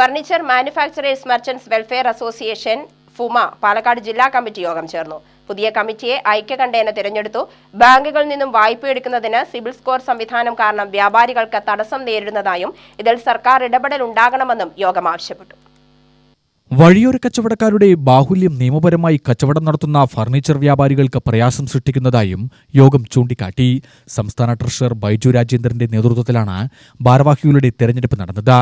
Furniture manufacturers merchants welfare association FUMA Palakkad ജില്ലാ committee യോഗം ചേർന്നു. പുതിയ കമ്മിറ്റിയെ ഐക്യകണ്ഠേന തിരഞ്ഞെടുത്തു. ബാങ്കുകളിൽ നിന്നും വായ്പയെടുക്കുന്നതിന് സിബിൽ സ്കോർ സംവിധാനം കാരണം വ്യാപാരികൾക്ക് തടസ്സം നേരിടുന്നതായും ഇതിൽ സർക്കാർ ഇടപെടൽ ഉണ്ടാകണമെന്നും യോഗം ആവശ്യപ്പെട്ടു. വഴിയോര കച്ചവടക്കാരുടെ ബാഹുല്യം നിയമപരമായി കച്ചവടം നടത്തുന്ന ഫർണിച്ചർ വ്യാപാരികൾക്ക് പ്രയാസം സൃഷ്ടിക്കുന്നതായും യോഗം ചൂണ്ടിക്കാട്ടി. സംസ്ഥാന ട്രഷറർ ബൈജു രാജേന്ദ്രന്റെ നേതൃത്വത്തിലാണ് ഭാരവാഹികളുടെ തെരഞ്ഞെടുപ്പ് നടന്നത്.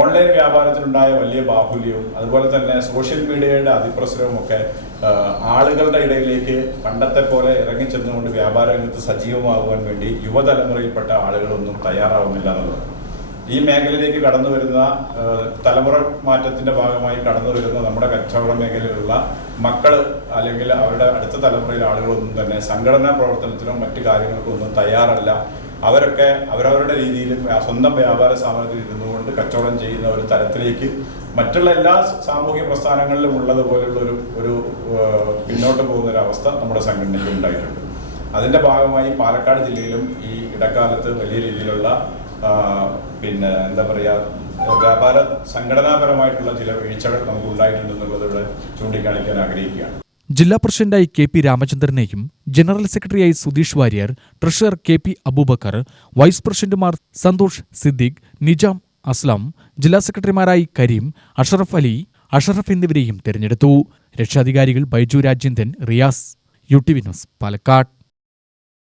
ഓൺലൈൻ വ്യാപാരത്തിലുണ്ടായ വലിയ ബാഹുല്യവും അതുപോലെ തന്നെ സോഷ്യൽ മീഡിയയുടെ അതിപ്രസരവും ഒക്കെ ആളുകളുടെ ഇടയിലേക്ക് പണ്ടത്തെ പോലെ ഇറങ്ങിച്ചെന്നുകൊണ്ട് വ്യാപാര രംഗത്ത് സജീവമാകുവാൻ വേണ്ടി യുവതലമുറയിൽപ്പെട്ട ആളുകളൊന്നും തയ്യാറാവുന്നില്ല എന്നുള്ളത്. ഈ മേഖലയിലേക്ക് കടന്നു വരുന്ന തലമുറ മാറ്റത്തിന്റെ ഭാഗമായി കടന്നു വരുന്ന നമ്മുടെ കച്ചവട മേഖലയിലുള്ള മക്കൾ അല്ലെങ്കിൽ അവരുടെ അടുത്ത തലമുറയിലെ ആളുകളൊന്നും തന്നെ സംഘടനാ പ്രവർത്തനത്തിനോ മറ്റു കാര്യങ്ങൾക്കോ ഒന്നും തയ്യാറല്ല. അവരൊക്കെ അവരവരുടെ രീതിയിൽ സ്വന്തം വ്യാപാര സ്ഥാപനത്തിൽ ഇരുന്നുകൊണ്ട് കച്ചവടം ചെയ്യുന്ന ഒരു തരത്തിലേക്ക് മറ്റുള്ള എല്ലാ സാമൂഹ്യ പ്രസ്ഥാനങ്ങളിലും ഉള്ളതുപോലുള്ള ഒരു പിന്നോട്ട് പോകുന്ന ഒരു അവസ്ഥ നമ്മുടെ സംഘടനയ്ക്ക് ഉണ്ടായിട്ടുണ്ട്. അതിന്റെ ഭാഗമായി പാലക്കാട് ജില്ലയിലും ഈ ഇടക്കാലത്ത് വലിയ രീതിയിലുള്ള എന്താ പറയുക വ്യാപാര സംഘടനാപരമായിട്ടുള്ള ചില വീഴ്ചകൾ നമുക്ക് ഉണ്ടായിട്ടുണ്ടെന്നുള്ളത് ഇവിടെ ചൂണ്ടിക്കാണിക്കാൻ ആഗ്രഹിക്കുകയാണ്. ജില്ലാ പ്രസിഡന്റായി കെ പി രാമചന്ദ്രനെയും ജനറൽ സെക്രട്ടറിയായി Sudheesh Warrier, treasurer K P Abubakar, vice പ്രസിഡന്റുമാർ സന്തോഷ് സിദ്ദിഖ്, നിജാം അസ്ലാം, ജില്ലാ സെക്രട്ടറിമാരായി കരീം, അഷറഫ് അലി, അഷറഫ് എന്നിവരെയും തെരഞ്ഞെടുത്തു. രക്ഷാധികാരികൾ ബൈജു രാജേന്ദ്രൻ, റിയാസ്. UTV news Palakkad.